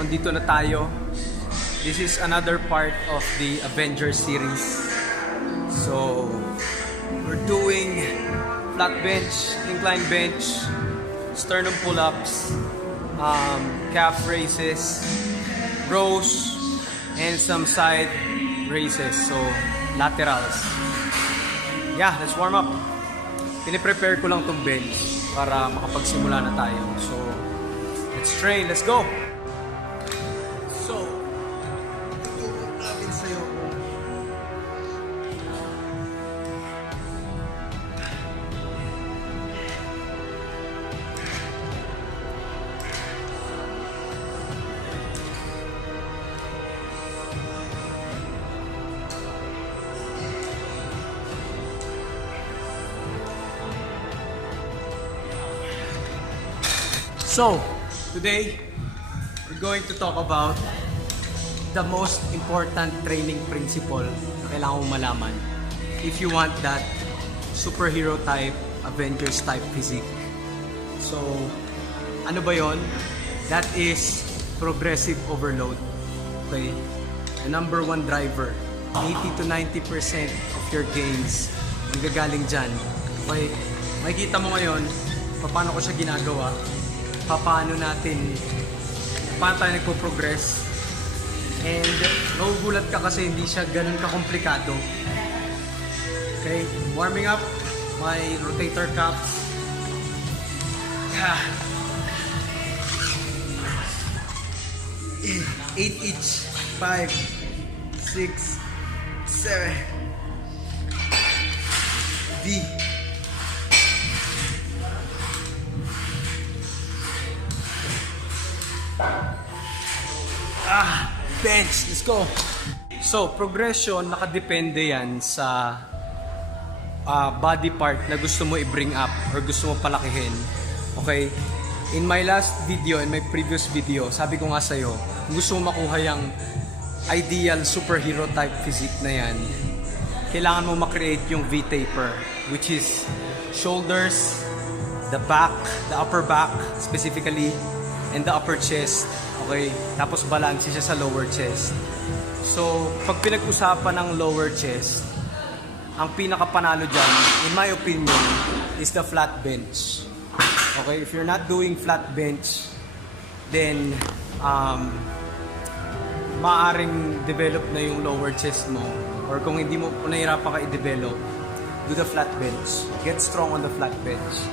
Nandito na tayo. This is another part of the AVENGER series. So, we're doing flat bench, incline bench, sternum pull-ups, calf raises, rows, and some side raises. So, laterals. Yeah, let's warm up. Piniprepare ko lang tong bench para makapagsimula na tayo. So, let's train. Let's go! So, tuturo natin sa'yo kung So, today, we're going to talk about the most important training principle na kailangan mong malaman if you want that superhero type, Avengers type physique. So, ano ba yon? That is progressive overload. Okay? The number one driver, 80 to 90% of your gains ang gagaling dyan. Okay? Makikita mo ngayon, paano ko siya ginagawa, paano tayo nagpo-progress, and magugulat ka kasi hindi siya ganun ka-komplikado. Okay, warming up my rotator cuffs. 8 each, 5, 6, 7, V. Bench, let's go. So, progression, nakadepende yan sa body part na gusto mo i-bring up or gusto mo palakihin. Okay? In my last video, in my previous video, sabi ko nga sa'yo, kung gusto mo makuha yung ideal superhero type physique na yan, kailangan mo makreate yung V-taper, which is shoulders, the back, the upper back specifically, and the upper chest. Okay? Tapos balance siya sa lower chest. So, pag pinag-usapan ng lower chest, ang pinakapanalo dyan, in my opinion, is the flat bench. Okay? If you're not doing flat bench, then maaring develop na yung lower chest mo. Or kung hindi mo nahirapan ka i-develop, do the flat bench. Get strong on the flat bench.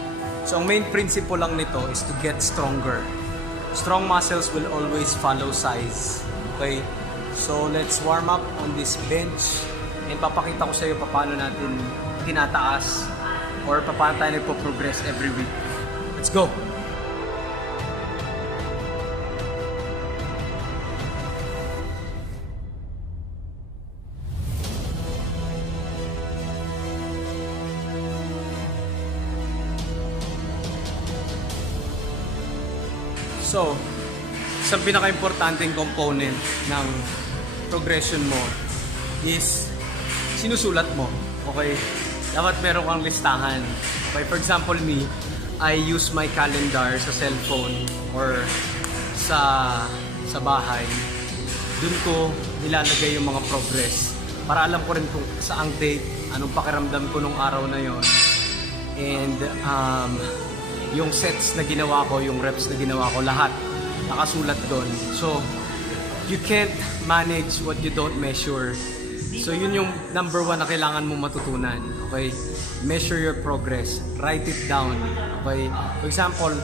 So, ang main principle lang nito is to get stronger. Strong muscles will always follow size. Okay? So, let's warm up on this bench. And papakita ko sa iyo paano natin tinataas or paano tayo nagpo-progress every week. Let's go! So, isang pinaka-importanting component ng progression mo is sinusulat mo. Okay? Dapat meron kang listahan. Okay? For example, me, I use my calendar sa cellphone or sa bahay. Doon ko nilalagay yung mga progress para alam ko rin kung saang date, anong pakiramdam ko nung araw na yon. And yung sets na ginawa ko, yung reps na ginawa ko, lahat nakasulat doon. So, you can't manage what you don't measure. So, yun yung number one na kailangan mo matutunan. Okay? Measure your progress. Write it down. Okay? For example,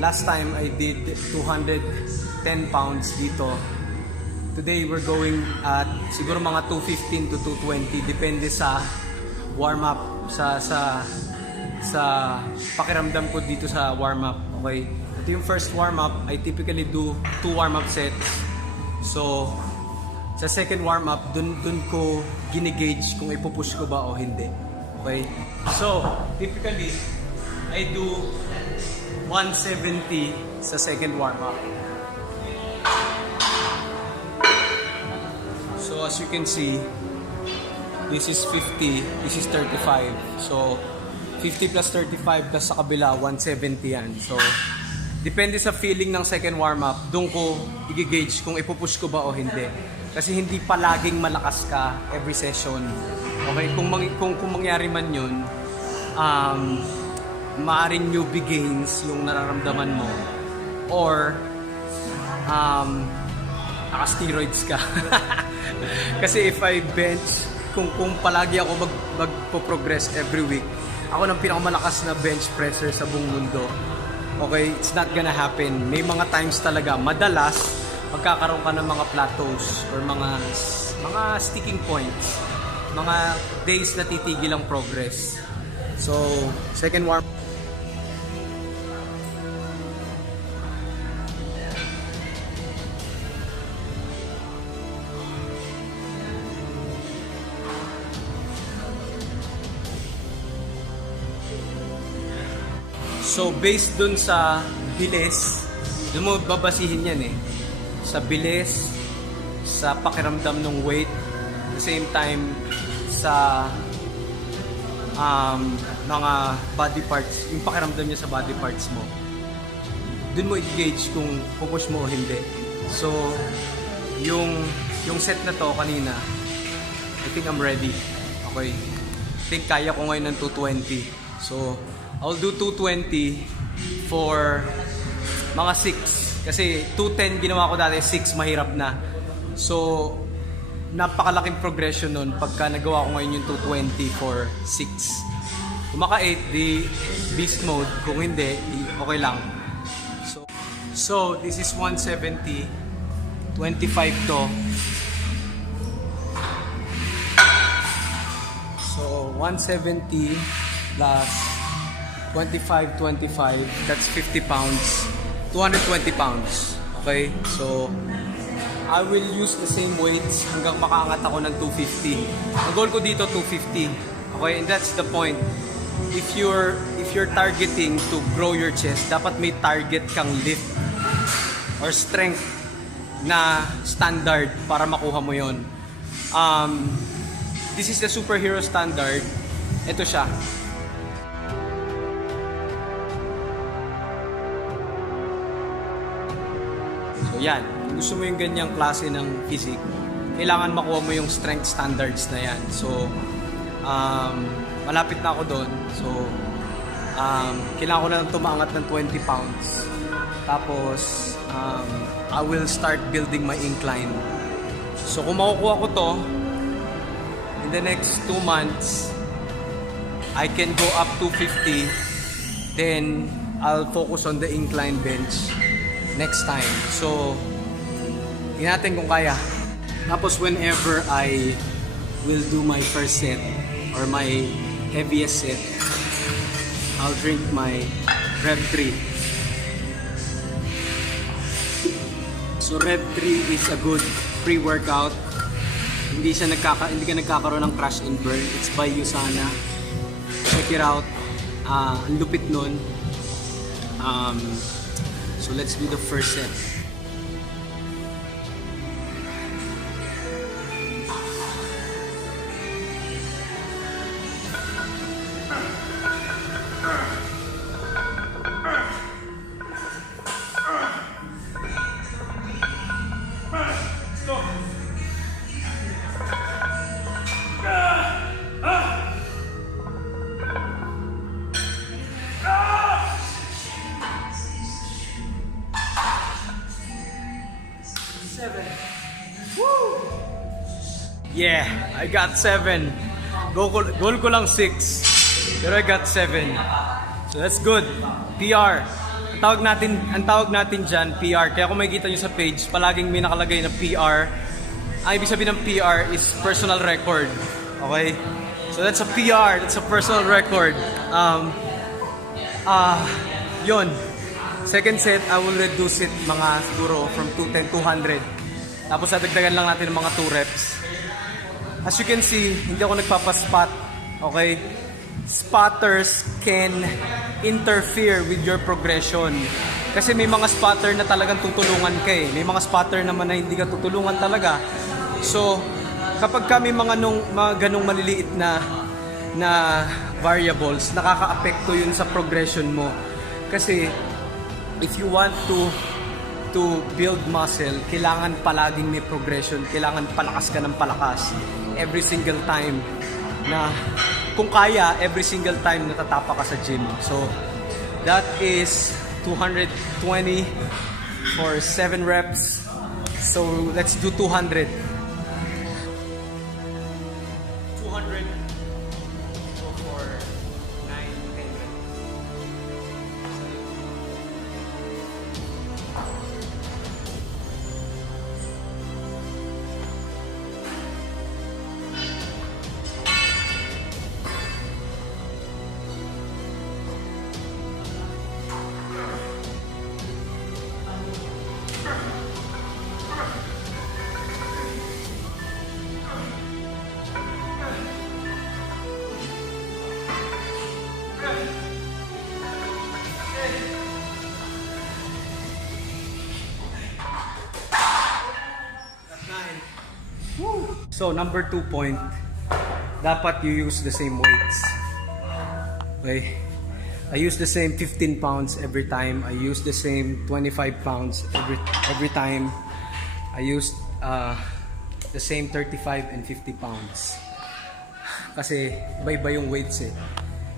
last time I did 210 pounds dito. Today, we're going at siguro mga 215 to 220. Depende sa warm-up, sa pakiramdam ko dito sa warm-up. Okay? Ito yung first warm-up. I typically do 2 warm-up sets. So, sa second warm-up, dun ko ginigauge kung ipupush ko ba o hindi. Okay? So, typically, I do 170 sa second warm-up. So, as you can see, this is 50, this is 35. So, 50 plus 35 plus sa kabila, 170 yan. So, depende sa feeling ng second warm-up, doon ko i-gauge kung ipupush ko ba o hindi. Kasi hindi palaging malakas ka every session. Okay? Kung mangyari man yun, maaaring newbie gains yung nararamdaman mo. Or, naka-steroids ka. Kasi if I bench, kung palagi ako magpo-progress every week, ako ng pinakamalakas na bench presser sa buong mundo. Okay, it's not gonna happen. May mga times talaga, madalas, magkakaroon ka ng mga plateaus or mga sticking points. Mga days na titigil ang progress. So, second warm. So, based dun sa bilis, dun mo babasihin yan eh. Sa bilis, sa pakiramdam ng weight, at the same time, sa mga body parts, yung pakiramdam niya sa body parts mo. Dun mo i-gauge kung pupush mo o hindi. So, yung set na to kanina, I think I'm ready. Okay. I think kaya ko ngayon ng 220. So, I'll do 220 for mga 6. Kasi 210 ginawa ko dati, 6 mahirap na. So, napakalaking progression nun pagka nagawa ko ngayon yung 220 for 6. Kung maka 8, di beast mode. Kung hindi, okay lang. So this is 170. 25 to. So, 170 plus 25, that's 50 pounds, 220 pounds, okay? So, I will use the same weights hanggang makaangat ako ng 250. Ang goal ko dito, 250, okay? And that's the point. If you're targeting to grow your chest, dapat may target kang lift or strength na standard para makuha mo yon. This is the superhero standard. Ito siya. So yan, kung gusto mo yung ganyang klase ng physique, kailangan makuha mo yung strength standards na yan. So, malapit na ako doon. So, kailangan ko na lang tumangat ng 20 pounds. Tapos, I will start building my incline. So, kung makukuha ko to, in the next 2 months, I can go up to 50. Then, I'll focus on the incline bench next time. So, tingnan natin kung kaya. Tapos whenever I will do my first set or my heaviest set, I'll drink my Rev 3. So Rev 3 is a good pre-workout. Hindi ka nagkakaroon ng crash and burn. It's by USANA. Check it out. Ang lupit nun. So let's do the first set. Yeah, I got 7. Goal ko lang 6. Pero I got 7. So that's good. PR. Ang tawag natin dyan, PR. Kaya kung makikita nyo sa page, palaging may nakalagay na PR. Ang ibig sabihin ng PR is personal record. Okay? So that's a PR. That's a personal record. Yun. Second set, I will reduce it mga siguro from 210 to 100. Tapos dadagdagan lang natin ng mga 2 reps. As you can see, hindi ako nagpapaspot. Okay? Spotters can interfere with your progression. Kasi may mga spotter na talagang tutulungan ka eh. May mga spotter naman na hindi ka tutulungan talaga. So, kapag kami mga ganong maliliit na variables, nakaka-apekto yun sa progression mo. Kasi, if you want to to build muscle, kailangan palaging may progression, kailangan palakas ka ng palakas every single time na, kung kaya, every single time natatapa ka sa gym. So, that is 220 for 7 reps. So, let's do 200. 200. So, for 9, 10 reps. So, number 2 point, dapat you use the same weights. Okay? I use the same 15 pounds every time. I use the same 25 pounds every time. I use the same 35 and 50 pounds. Kasi iba-iba yung weights eh.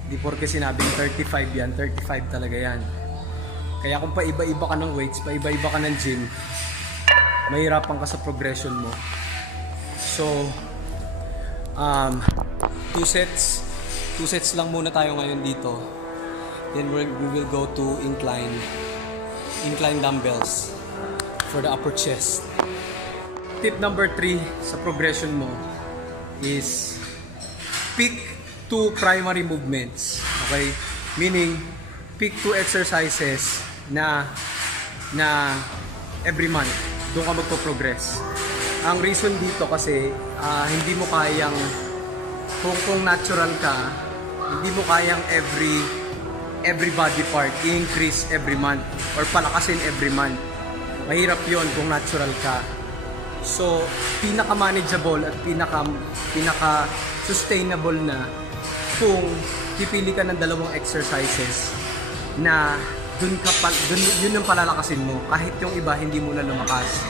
Di porke sinabing 35 yan, 35 talaga yan. Kaya kung paiba-iba ka ng weights, paiba-iba ka ng gym, mahirapan ka sa progression mo. So, 2 sets. 2 sets lang muna tayo ngayon dito. Then we will go to incline dumbbells for the upper chest. Tip number 3 sa progression mo is pick 2 primary movements. Okay? Meaning, pick 2 exercises na every month doon ka magpo-progress. Ang reason dito kasi hindi mo kayang, kung natural ka, hindi mo kayang every body part i-increase every month or palakasin every month. Mahirap yon kung natural ka. So, pinaka-manageable at pinaka-sustainable na kung pipili ka ng 2 exercises na dun yun yung palalakasin mo kahit yung iba hindi mo na lumakas.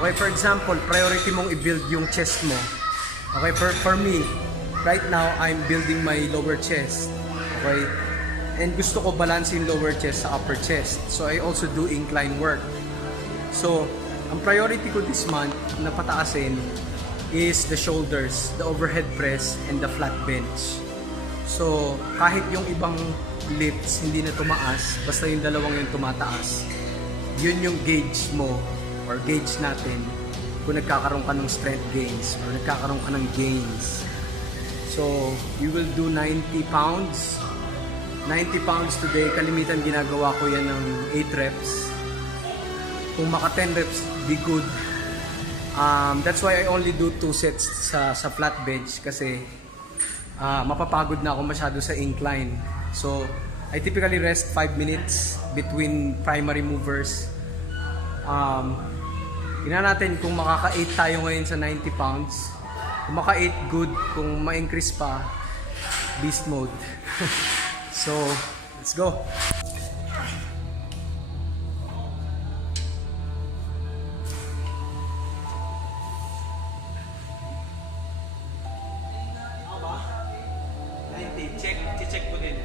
Okay, for example, priority mong i-build yung chest mo. Okay, for me, right now, I'm building my lower chest. Okay? And gusto ko balance yung lower chest sa upper chest. So, I also do incline work. So, ang priority ko this month na pataasin is the shoulders, the overhead press, and the flat bench. So, kahit yung ibang lifts hindi na tumaas, basta yung 2 yung tumataas, yun yung gauge mo or gauge natin kung nagkakaroon ka ng strength gains or nagkakaroon ka ng gains. So, you will do 90 pounds. 90 pounds today. Kalimitan ginagawa ko yan ng 8 reps. Kung maka 10 reps, be good. That's why I only do 2 sets sa flat bench kasi mapapagod na ako masyado sa incline. So, I typically rest 5 minutes between primary movers. Tingnan natin kung makaka-8 tayo ngayon sa 90 pounds. Kung maka-8, good. Kung ma-increase pa, beast mode. So, let's go. Ako ba? 90. Check ko din.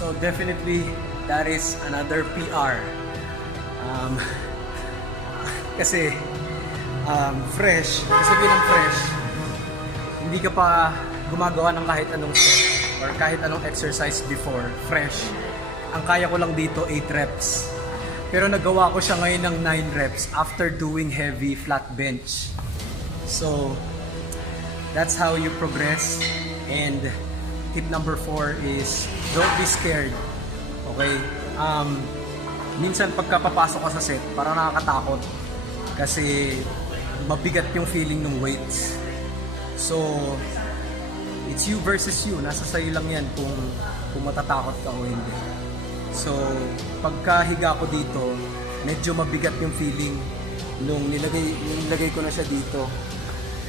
So definitely that is another PR. Kasi fresh, sabihin ng fresh, hindi ka pa gumagawa ng kahit anong set or kahit anong exercise before, fresh. Ang kaya ko lang dito 8 reps. Pero nagawa ko siya ngayon ng 9 reps after doing heavy flat bench. So that's how you progress, and tip number 4 is don't be scared. Okay? Minsan pagkapapasok ka sa set, parang nakakatakot kasi mabigat yung feeling ng weights. So, it's you versus you. Nasa sayo lang yan kung matatakot ka o hindi. So, pagkahiga ko dito, medyo mabigat yung feeling nung nilagay ko na siya dito.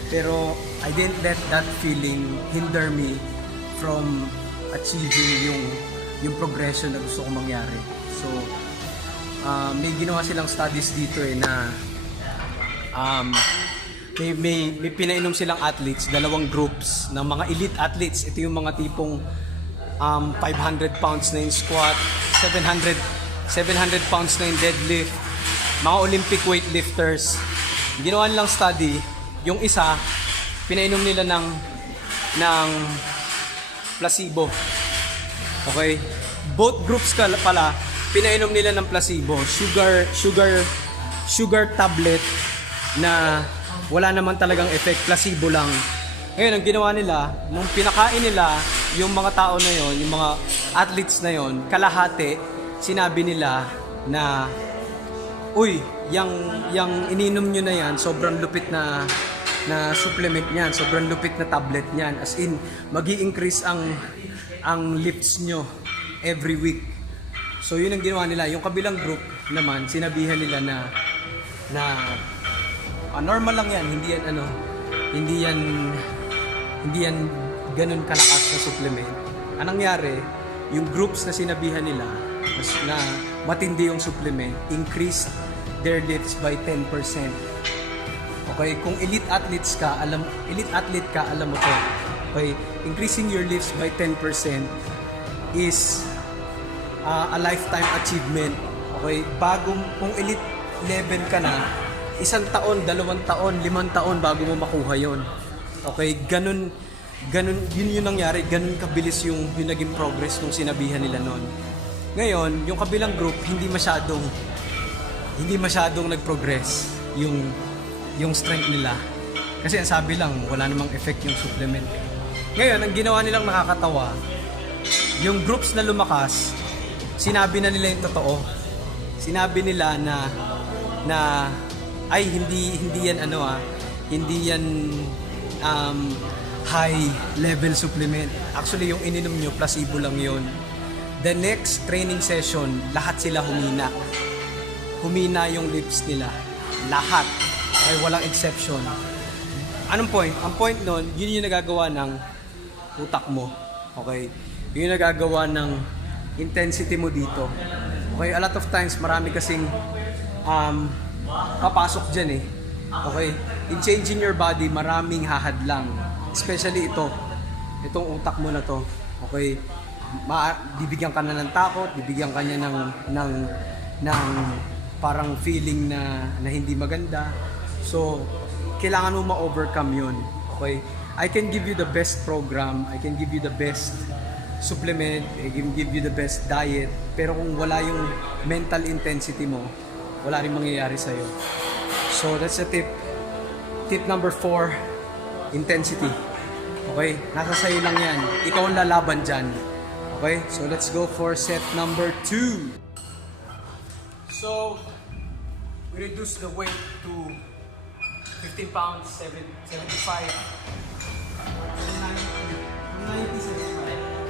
Pero I didn't let that feeling hinder me from achieving yung progression na gusto kong mangyari. So, may ginawa silang studies dito na may pinainom silang athletes, dalawang groups ng mga elite athletes. Ito yung mga tipong 500 pounds na yung squat, 700 pounds na yung deadlift, mga Olympic weightlifters. Ginawa nilang study, yung isa, pinainom nila ng placebo. Okay? Both groups pala, pinainom nila ng placebo. Sugar tablet na wala naman talagang effect, placebo lang. Ngayon, ang ginawa nila, nung pinakain nila yung mga tao na yon, yung mga athletes na yon, kalahati, sinabi nila na, uy, yung ininom nyo na yan, sobrang lupit na supplement niyan, sobrang lupit na tablet niyan. As in, magi-increase ang lifts nyo every week. So, yun ang ginawa nila. Yung kabilang group naman, sinabihan nila na normal lang yan, hindi yan ganun kalakas na supplement. Anong nangyari, yung groups na sinabihan nila na matindi yung supplement, increased their lifts by 10%. Okay, kung elite athlete ka, alam mo to. Okay, increasing your lifts by 10% is a lifetime achievement. Okay, kung elite level ka na, 1 taon, 2 taon, 5 taon bago mo makuha yon. Okay, ganun yun yung nangyari, ganun kabilis yung naging progress nung sinabihan nila noon. Ngayon, yung kabilang group hindi masyadong nag-progress yung strength nila. Kasi ang sabi lang, wala namang effect yung supplement. Ngayon, ang ginawa nilang nakakatawa, yung groups na lumakas, sinabi na nila yung totoo. Sinabi nila na ay hindi yan hindi yan high level supplement. Actually, yung ininom nyo, placebo lang yon. The next training session, lahat sila humina yung lifts nila, lahat, ay walang exception. Anong point? Ang point nun, yun yung nagagawa ng utak mo. Okay, yun yung nagagawa ng intensity mo dito. Okay, a lot of times marami kasing papasok dyan eh. Okay, in changing your body, maraming hahadlang, especially itong utak mo na to. Okay, bibigyan ka na ng takot, bibigyan ka niya ng parang feeling na hindi maganda. So, kailangan mo ma-overcome yun. Okay, I can give you the best program, I can give you the best supplement, I can give you the best diet, pero kung wala yung mental intensity mo, wala rin mangyayari sa'yo. So, that's a tip. Tip number 4, intensity. Okay, nasa sa'yo lang yan. Ikaw ang lalaban dyan. Okay, so let's go for set number 2. So, we reduce the weight to 15 pounds, 75. 90, 75.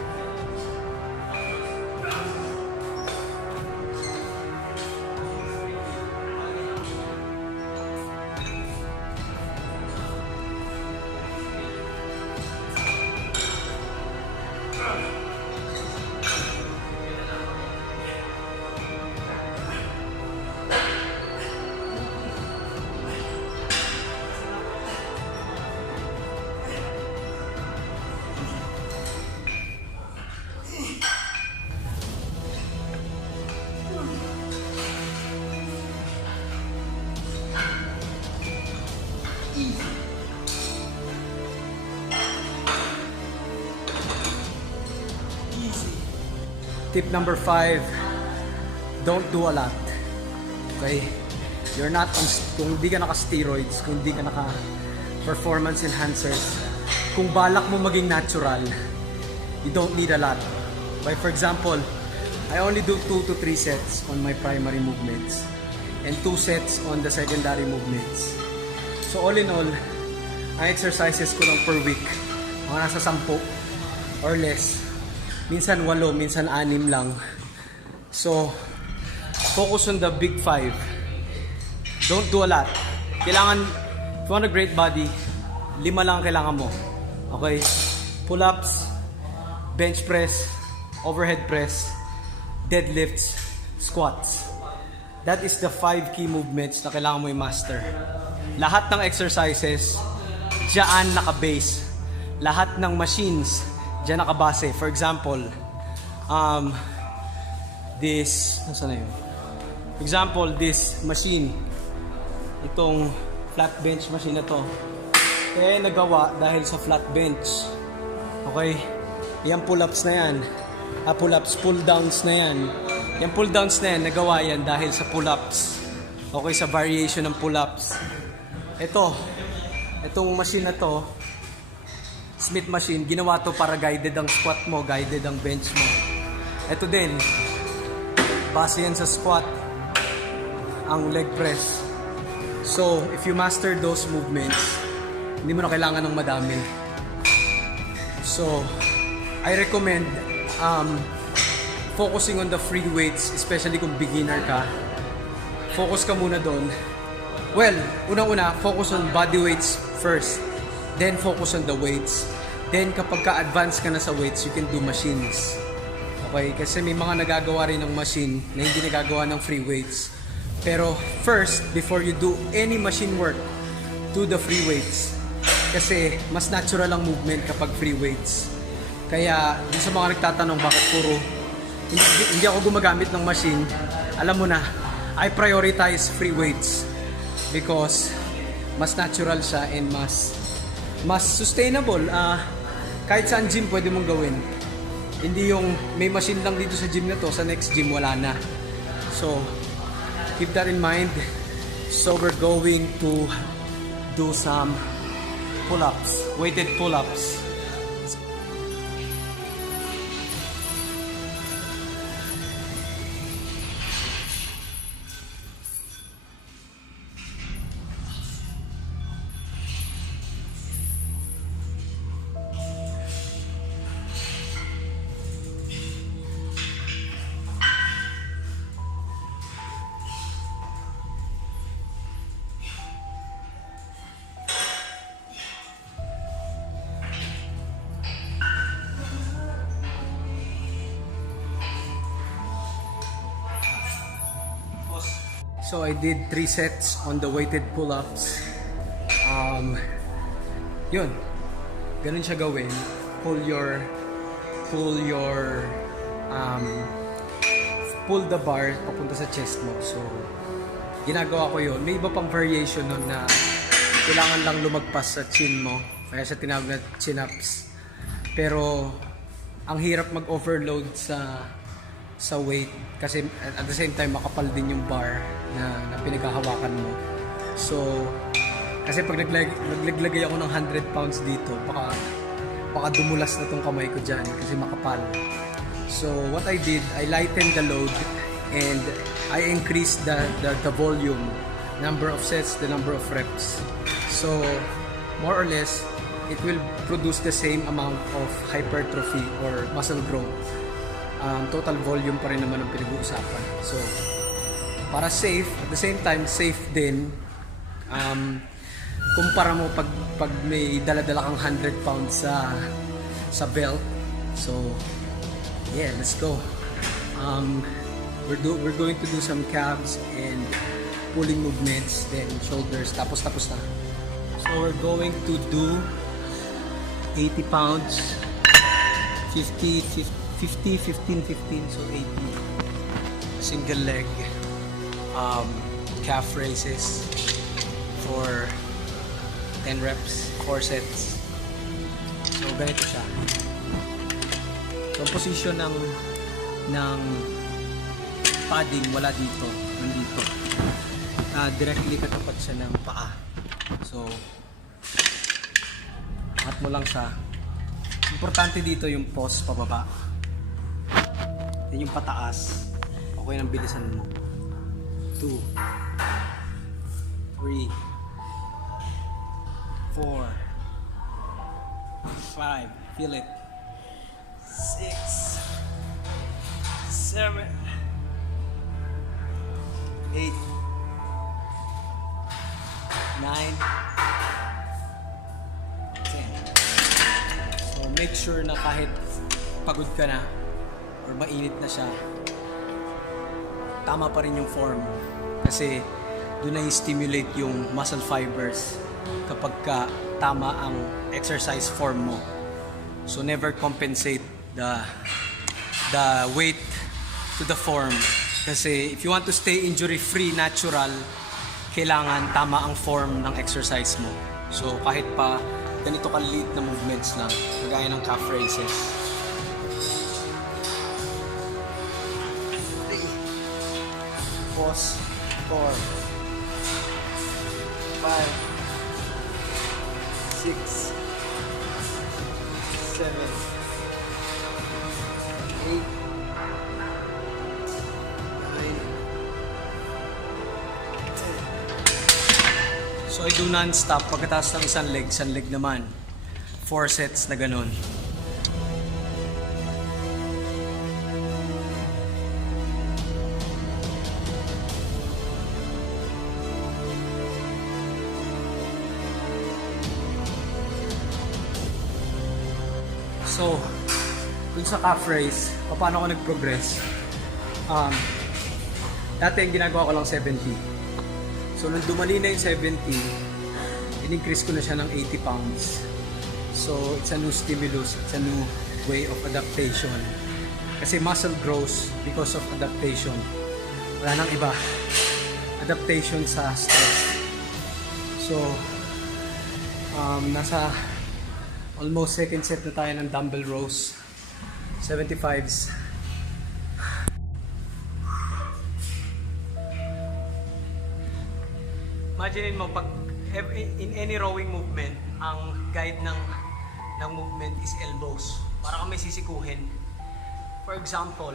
Tip number 5, don't do a lot. Okay? You're not kung hindi ka naka-steroids, kung hindi ka naka-performance enhancers, kung balak mo maging natural, you don't need a lot. But for example, I only do 2 to 3 sets on my primary movements and 2 sets on the secondary movements. So all in all, ang exercises ko lang per week, mga nasa 10 or less. Minsan 8, minsan 6 lang. So, focus on the big 5. Don't do a lot. Kailangan, if you want a great body, 5 lang kailangan mo. Okay? Pull-ups, bench press, overhead press, deadlifts, squats. That is the 5 key movements na kailangan mo i-master. Lahat ng exercises, diyan naka-base. Lahat ng machines, diyan nakabase. For example, nasaan na yun? For example, this machine, itong flat bench machine na to, nagawa dahil sa flat bench. Okay? Yan pull-ups na yan. Pull-ups, pull-downs na yan. Yung pull-downs na yan, nagawa yan dahil sa pull-ups. Okay, sa variation ng pull-ups. Itong machine na to, Smith machine, ginawa to para guided ang squat mo, guided ang bench mo. Ito din, base yan sa squat, ang leg press. So, if you master those movements, hindi mo na kailangan ng madami. So, I recommend focusing on the free weights, especially kung beginner ka. Focus ka muna doon. Well, unang-una, focus on body weights first. Then focus on the weights. Then kapag ka-advance ka na sa weights, you can do machines. Okay? Kasi may mga nagagawa rin ng machine na hindi nagagawa ng free weights. Pero first, before you do any machine work, do the free weights. Kasi mas natural ang movement kapag free weights. Kaya dun sa mga nagtatanong bakit puro hindi ako gumagamit ng machine, alam mo na, I prioritize free weights because mas natural siya and mas sustainable. Kahit saan gym pwede mong gawin. Hindi yung may machine lang dito sa gym na to, sa next gym wala na. So, keep that in mind. So, we're going to do some pull-ups, weighted pull-ups. So I did 3 sets on the weighted pull-ups. Yun. Ganun siya gawin. Pull the bar papunta sa chest mo. So, ginagawa ko yun. May iba pang variation nun na kailangan lang lumagpas sa chin mo. Kaya siya tinawag na chin-ups. Pero, ang hirap mag-overload sa weight kasi at the same time makapal din yung bar na pinaghahawakan mo. So, kasi pag naglagay ako ng 100 pounds dito, baka dumulas na tong kamay ko dyan kasi makapal. So, what I did, I lightened the load and I increased the volume, number of sets, the number of reps. So, more or less, it will produce the same amount of hypertrophy or muscle growth. Total volume pa rin naman ang pinag-uusapan. So, para safe, at the same time, safe din, kumpara mo pag may dala-dala kang 100 pounds sa belt. So, yeah, let's go. We're going to do some calves and pulling movements, then shoulders, tapos na. So, we're going to do 80 pounds, 50, 15, so 80. Single leg calf raises for 10 reps, 4 sets. So ganito siya. So position ng padding wala dito, nandito. Directly katapat siya ng paa. So angat mo lang siya. Importante dito yung pause pababa. Yan yung pataas. Okay nang bilisan mo. 2 3 4 5, feel it. 6 7 8 9 10. So make sure na kahit pagod ka na or mainit na siya, tama pa rin yung form. Kasi doon na i-stimulate yung muscle fibers kapag ka tama ang exercise form mo. So never compensate the weight to the form. Kasi if you want to stay injury-free, natural, kailangan tama ang form ng exercise mo. So kahit pa ganito kaliit na movements lang, kagaya ng calf raises. Pause. 4 5 6 7 8 9 10. So I do non-stop pagkatapos ng isang leg naman. 4 sets na ganun. So, dun sa calf raise, paano ako nag-progress? Dati yung ginagawa ko lang 70. So, nung dumali na yung 70, in-increase ko na siya ng 80 pounds. So, it's a new stimulus, it's a new way of adaptation. Kasi muscle grows because of adaptation. Wala nang iba. Adaptation sa stress. So, nasa almost second set na tayo ng dumbbell rows. 75s. Imagine mo pag in any rowing movement, ang guide ng movement is elbows. Para kang may sisikuhin. For example,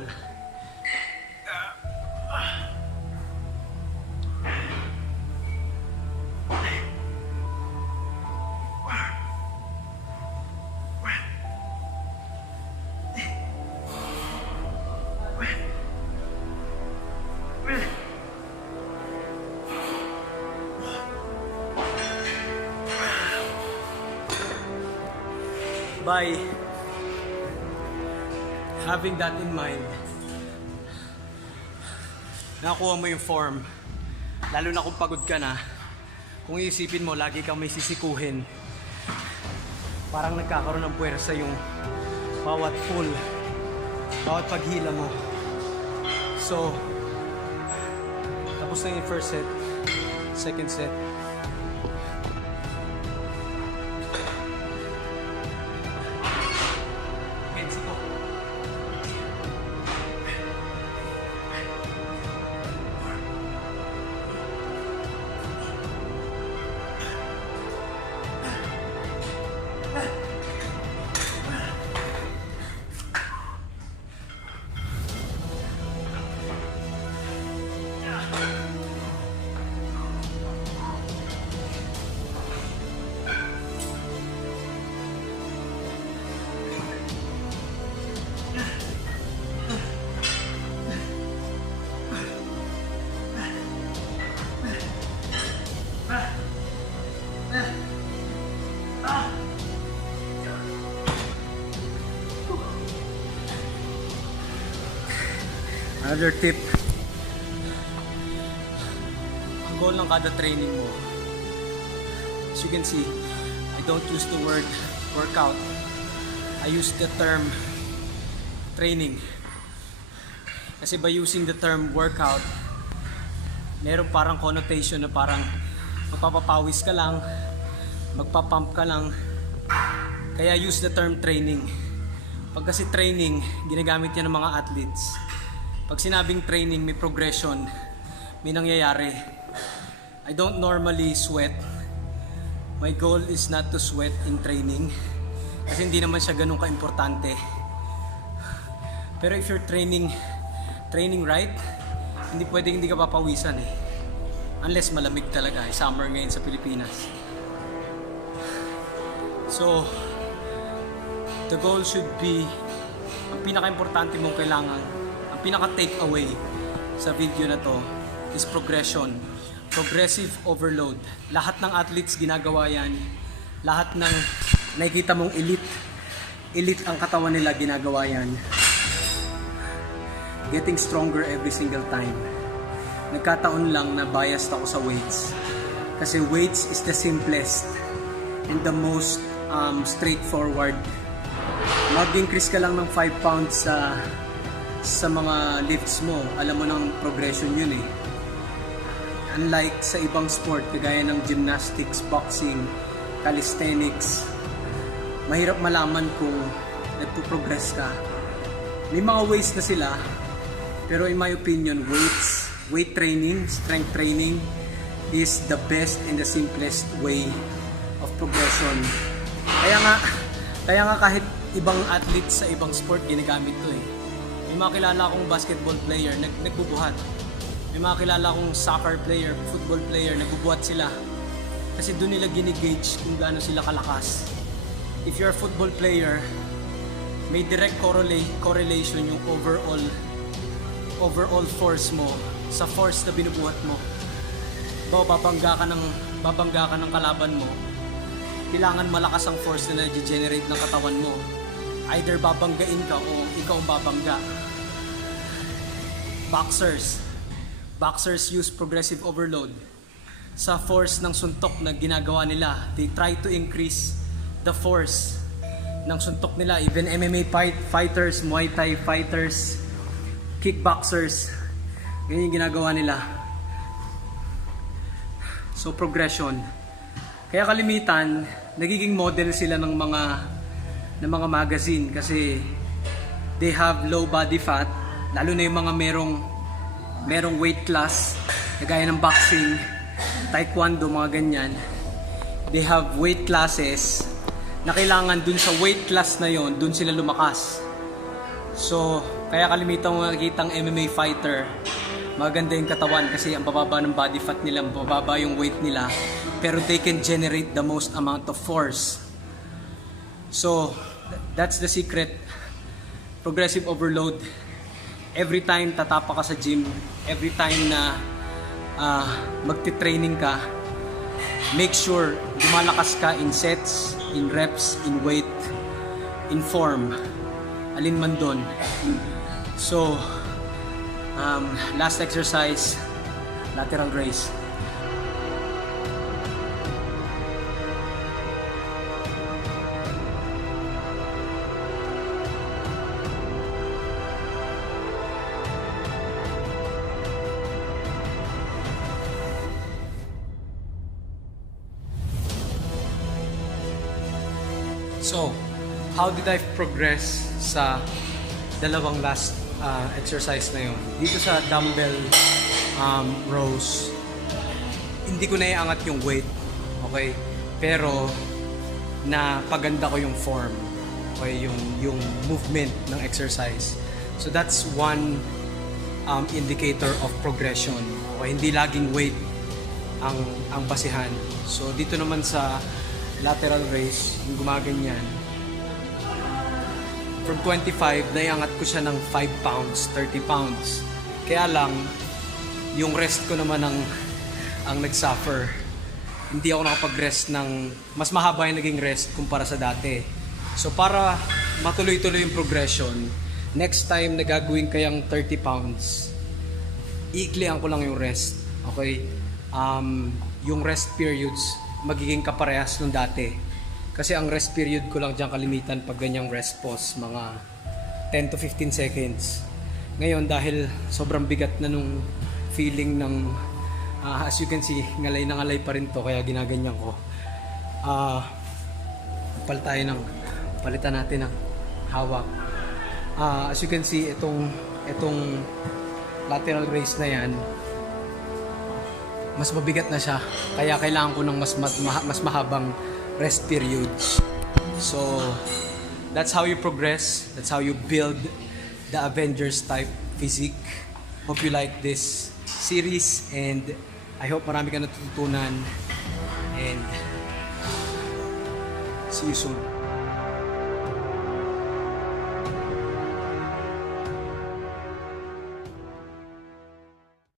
by having that in mind, nakakuha mo yung form. Lalo na kung pagod ka na, kung iisipin mo lagi kang may sisikuhin, parang nagkakaroon ng puwersa yung bawat pull, bawat paghila mo. So tapos na yung first set, second set. Another tip, ang goal ng kada training mo, as you can see, I don't use the word workout, I use the term training. Kasi by using the term workout, meron parang connotation na parang magpapapawis ka lang, magpapump ka lang. Kaya use the term training. Pag kasi training, ginagamit yan ng mga athletes. Pag sinabing training, may progression, may nangyayari. I don't normally sweat. My goal is not to sweat in training. Kasi hindi naman siya ganun ka-importante. Pero if you're training right, hindi ka papawisan eh. Unless malamig talaga, summer ngayon sa Pilipinas. So, the goal should be, ang pinaka-importante mong kailangan, ang pinaka-take away sa video na to is progression. Progressive overload. Lahat ng athletes ginagawa yan. Lahat ng nakikita mong elite ang katawan nila, ginagawa yan. Getting stronger every single time. Nagkataon lang na biased ako sa weights. Kasi weights is the simplest and the most straightforward. Mag-increase ka lang ng 5 pounds sa mga lifts mo. Alam mo ng progression yun eh. Unlike sa ibang sport, kagaya ng gymnastics, boxing, calisthenics, mahirap malaman kung nagpo-progress ka. May mga ways na sila, pero in my opinion, weight training, strength training is the best and the simplest way of progression. Kaya nga kahit ibang athletes sa ibang sport ginagamit to eh. May mga kilala akong basketball player nagbubuhat. May mga kilala akong soccer player, football player, nagbubuhat sila. Kasi doon nila gine-gauge kung gaano sila kalakas. If you're a football player, may direct correlation yung overall force mo sa force na binubuhat mo. Babangga ka ng kalaban mo, kailangan malakas ang force na nag-generate ng katawan mo. Either babanggain ka o ikaw ang babangga. Boxers use progressive overload. Sa force ng suntok na ginagawa nila, they try to increase the force ng suntok nila. Even MMA fighters, Muay Thai fighters, kickboxers, ganyan yung ginagawa nila. So progression. Kaya kalimitan, nagiging model sila ng mga magazine kasi they have low body fat, lalo na yung mga merong weight class, kagaya ng boxing, taekwondo, mga ganyan. They have weight classes na kailangan dun sa weight class na yon, dun sila lumakas. So, kaya kalimitan mo makikita ang MMA fighter, maganda yung katawan kasi ang bababa ng body fat nila, bababa yung weight nila, pero they can generate the most amount of force. So, that's the secret. Progressive overload. Every time tatapa ka sa gym, every time na magti-training ka, make sure lumalakas ka in sets, in reps, in weight, in form. Alin man doon. So, last exercise, lateral raise. So, how did I progress sa dalawang last exercise na yun? Dito sa dumbbell rows, hindi ko na iangat yung weight, okay? Pero, napaganda ko yung form, okay? Yung movement ng exercise. So, that's one indicator of progression. Okay? Hindi laging weight ang basihan. So, dito naman sa lateral raise, yung gumaganyan, from 25, naiangat ko siya ng 5 pounds, 30 pounds. Kaya lang, yung rest ko naman ang nag-suffer. Hindi ako nakapag-rest ng, mas mahaba yung naging rest kumpara sa dati. So para matuloy-tuloy yung progression, next time na gagawin kayang 30 pounds, iiklian ko lang yung rest. Okay? Yung rest periods, magiging kaparehas nung dati. Kasi ang rest period ko lang dyan kalimitan pag ganyang rest pause, mga 10 to 15 seconds. Ngayon dahil sobrang bigat na nung feeling ng, as you can see, ngalay na ngalay pa rin to, kaya ginaganyan ko. Palitan natin ng hawak. As you can see, itong lateral raise na yan, mas mabigat na siya, kaya kailangan ko ng mas mahabang rest period. So, that's how you progress. That's how you build the Avengers type physique. Hope you like this series and I hope marami ka natututunan and see you soon.